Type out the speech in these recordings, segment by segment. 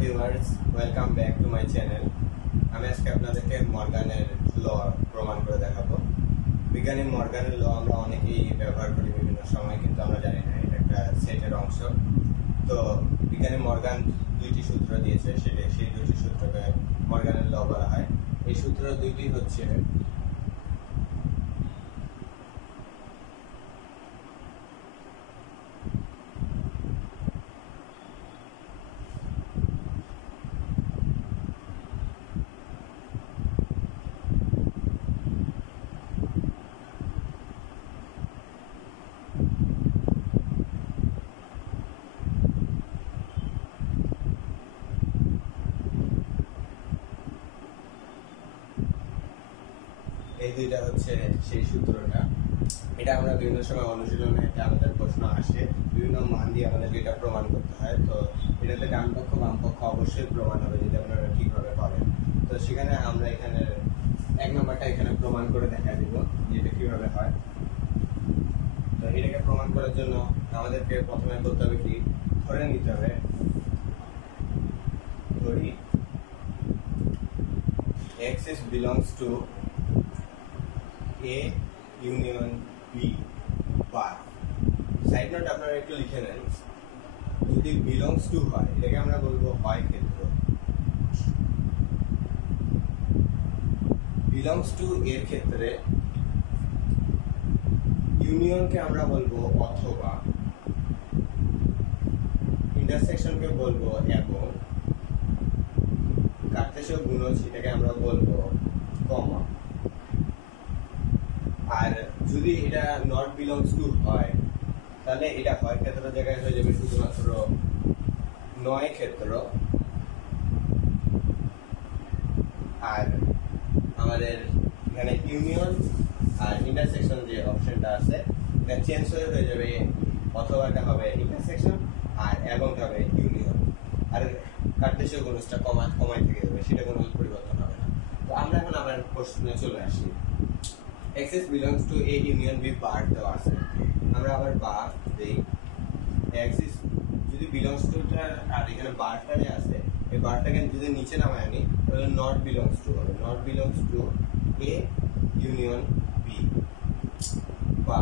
Viewers, welcome back to my channel. আমি আজকে আপনাদেরকে মর্গানের ল প্রমাণ করে দেখাবো। বিজ্ঞানী মর্গানের ল আমরা অনেকেই ব্যবহার করি বিভিন্ন সময়, কিন্তু আমরা জানি না এটা একটা সেটের অংশ। তো বিজ্ঞানী মর্গান দুইটি সূত্র দিয়েছে, সেই দুইটি সূত্রকে মর্গানের ল বলা হয়। এই সূত্র দুইটি হচ্ছে এই দুইটা হচ্ছে সেই সূত্রটা। এটা আমরা বিভিন্ন সময় অনুশীলনে আমাদের প্রশ্ন আসে, বিভিন্ন মান দিয়ে আমাদের এটা প্রমাণ করতে হয়। তো এটাতে ডান পক্ষ বাম পক্ষ অবশ্যই প্রমাণ হবে যদি আপনারা ঠিকভাবে পারেন। তো সেখানে আমরা এখানে এক নম্বরটা এখানে প্রমাণ করে দেখা দিব যে এটা কিভাবে হয়। তো এটাকে প্রমাণ করার জন্য আমাদেরকে প্রথমে করতে হবে কি, ধরে নিতে হবে, ধরি x is belongs to A union B bar. Side note আপনারা একটু লিখে নেন। যদি বিলংস টু হয়, এটাকে আমরা বলবো হয় ক্ষেত্র। বিলংস টু এর ক্ষেত্রে ইউনিয়নকে আমরা বলবো অথবা, ইন্টারসেকশনকে বলবো এবং, কার্তেশীয় গুণজ এটাকে আমরা বলবো কমা। আর যদি এটা নট বিলংস টু হয়, তাহলে এটা হয় ক্ষেত্র জায়গায় হয়ে যাবে শুধুমাত্র নয় ক্ষেত্র। আর আমাদের এখানে ইউনিয়ন আর ইন্টারসেকশন যে অপশনটা আছে এটা চেঞ্জ হয়ে যাবে, অথবাটা হবে ইন্টারসেকশন আর এবংটা হবে ইউনিয়ন। আর কার্তেশীয় গুণজটা কমায় থেকে যাবে, সেটা কোনো পরিবর্তন হবে না। তো আমরা এখন আবার প্রশ্নে চলে আসি। x is belongs to A union B বার দেওয়া আছে, আমরা আবার বার দেই। x is যদি belongs to টা আর এখানে বারটা যে আছে, এই বারটাকে যদি নিচে নামায় আনি তাহলে not belongs to হবে, not belongs to A union B, বা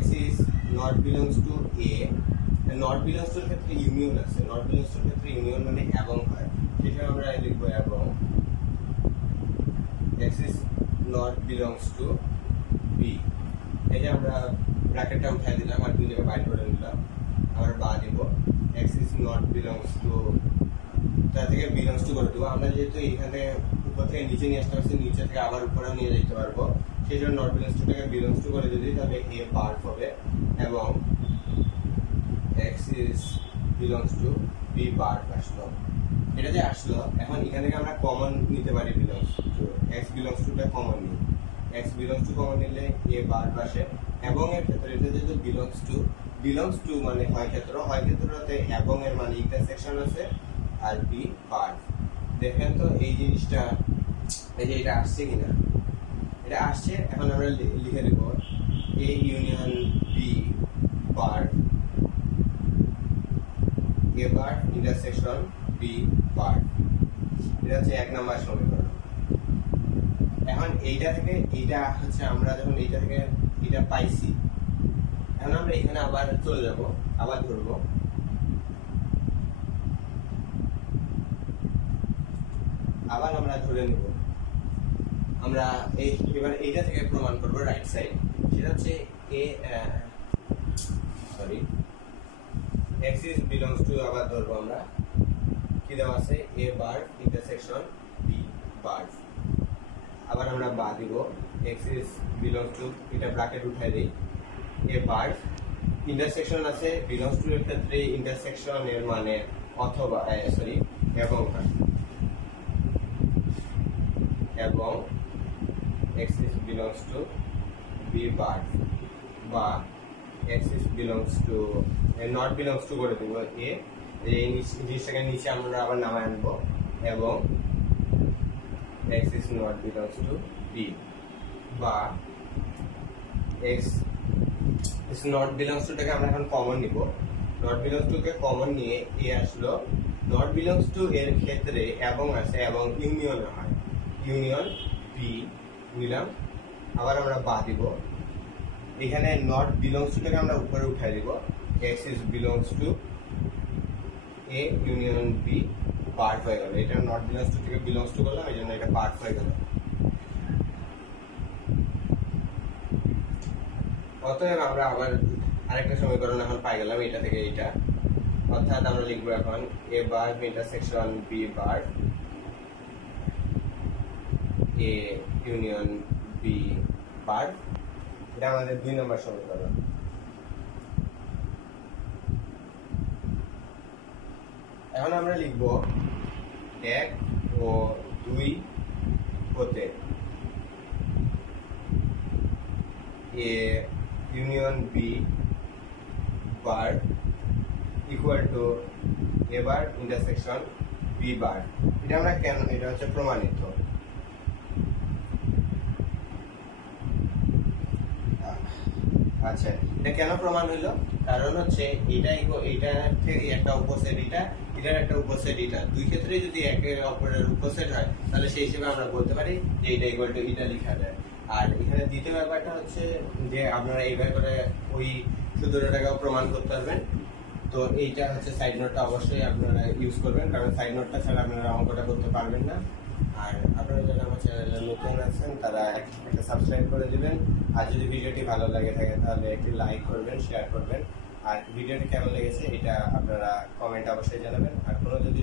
x is not belongs to A, not belongs to এর ক্ষেত্রে ইউনিয়ন আছে, not belongs to এর ক্ষেত্রে ইউনিয়ন মানে এবং হয়, সেটা আমরা লিখবো এবং। x is not belongs to B, এই যে আমরা ব্র্যাকেটটা উঠাই দিলাম আর দুই জায়গায় বাইর করে নিলাম, আবার বা দিব। x is not belongs to, তা থেকে belongs to করে দেবো। আমরা যেহেতু এখান থেকে উপর থেকে নিচে নিয়ে আসতে পারছি, নিচে থেকে আবার উপরেও নিয়ে যেতে পারবো, সেই জন্য not belongs to টাকে belongs to করে দিই, তাহলে a বার হবে এবং x is belongs to B বার আসলো। এটা যে আসলো, এখন এখান থেকে আমরা কমন নিতে পারি belongs to, x belongs to টা কমন নিই, x belongs to কমন নিলে a বার আসে এবং এর ক্ষেত্রে এটা যেহেতু belongs to মানে হয় ক্ষেত্র, হয় ক্ষেত্রতে এবং এর মানে ইন্টারসেকশন আছে আর b বার। দেখেন তো এই জিনিসটা, এই যে এটা আসছে কিনা, এটা আসছে। এখন আমরা লিখে দেব a union b bar, a bar intersection b বার। এটা হচ্ছে এক নাম্বার সমীকরণ। এখন এইটা থেকে এইটা হচ্ছে আমরা যখন এইটা থেকে এটা পাইছি, এখন আমরা এখানে আবার চলে যাব, আবার ধরবো। আবার আমরা ধরে নেব, আমরা এবার এইটা থেকে প্রমাণ করব রাইট সাইড। সেটা হচ্ছে x is belongs to, আবার ধরবো আমরা কি দেওয়া আছে, a বার ইন্টারসেকশন b বার। আবার আমরা বা দিব, x is belongs to, এটা ব্র্যাকেট উঠাই দেই, a বার ইন্টারসেকশন আছে, belongs to এর ক্ষেত্রে ইন্টারসেকশন এর মানে অথবা এবং x is belongs to b বার, বা x is belongs to not belongs to করে দেবো a, এই জিনিসটাকে নিচে আমরা আবার নামায় আনবো এবং x is not belongs to b, বা x is not belongs to টাকে আমরা এখন কমন নিব, not belongs two K common নিয়ে এ আসলো, নট বিলংস টু এর ক্ষেত্রে এবং আছে এবং ইউনিয়ন হয়, ইউনিয়ন বি নিলাম, আবার আমরা বা দিব, এখানে নট বিলংস টু থেকে আমরা উপরে উঠাই দিব, X is belongs to A union B, part হয়ে গেল, এটা নট বিলংস টু থেকে বিলংস টু করলাম, এই জন্য এটা পার্ট হয়ে গেল। অতএব আমরা আবার আরেকটা সমীকরণ এখন পাই গেলাম এটা থেকে এইটা, অর্থাৎ আমরা লিখবো এখন A bar intersection B bar A union B bar, এটা আমাদের 2 নম্বর সমীকরণ। এখন আমরা লিখব 1 ও 2 হতে A union B bar equal to A bar intersection B bar, এটা আমরা কেন, এটা হচ্ছে প্রমাণিত। আচ্ছা, এটা কেন প্রমাণ হইলো? কারণ হচ্ছে এইটা থেকে একটা উপসেট, এটার একটা উপসেট, এটা দুই ক্ষেত্রে যদি একে অপরের উপসেট হয় তাহলে সেই হিসেবে আমরা বলতে পারি যে এটা ইকুয়াল টু এটা লেখা যায়। আর এখানে দ্বিতীয় ব্যাপারটা হচ্ছে যে আপনারা এইভাবে করে ওই সূত্রটাকেও প্রমাণ করতে পারবেন। তো এইটা হচ্ছে সাইড নোটটা অবশ্যই আপনারা ইউজ করবেন, কারণ সাইড নোটটা ছাড়া আপনারা অঙ্কটা করতে পারবেন না। আর আপনারা যারা আমার চ্যানেলে নতুন আছেন তারা একটা সাবস্ক্রাইব করে দিবেন, আর যদি ভিডিওটি ভালো লাগে থাকে তাহলে একটি লাইক করবেন, শেয়ার করবেন, আর ভিডিওটি কেমন লেগেছে এটা আপনারা কমেন্টে অবশ্যই জানাবেন, আর কোনো যদি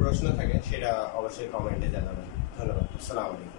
প্রশ্ন থাকে সেটা অবশ্যই কমেন্টে জানাবেন। ধন্যবাদ, আসসালামু আলাইকুম।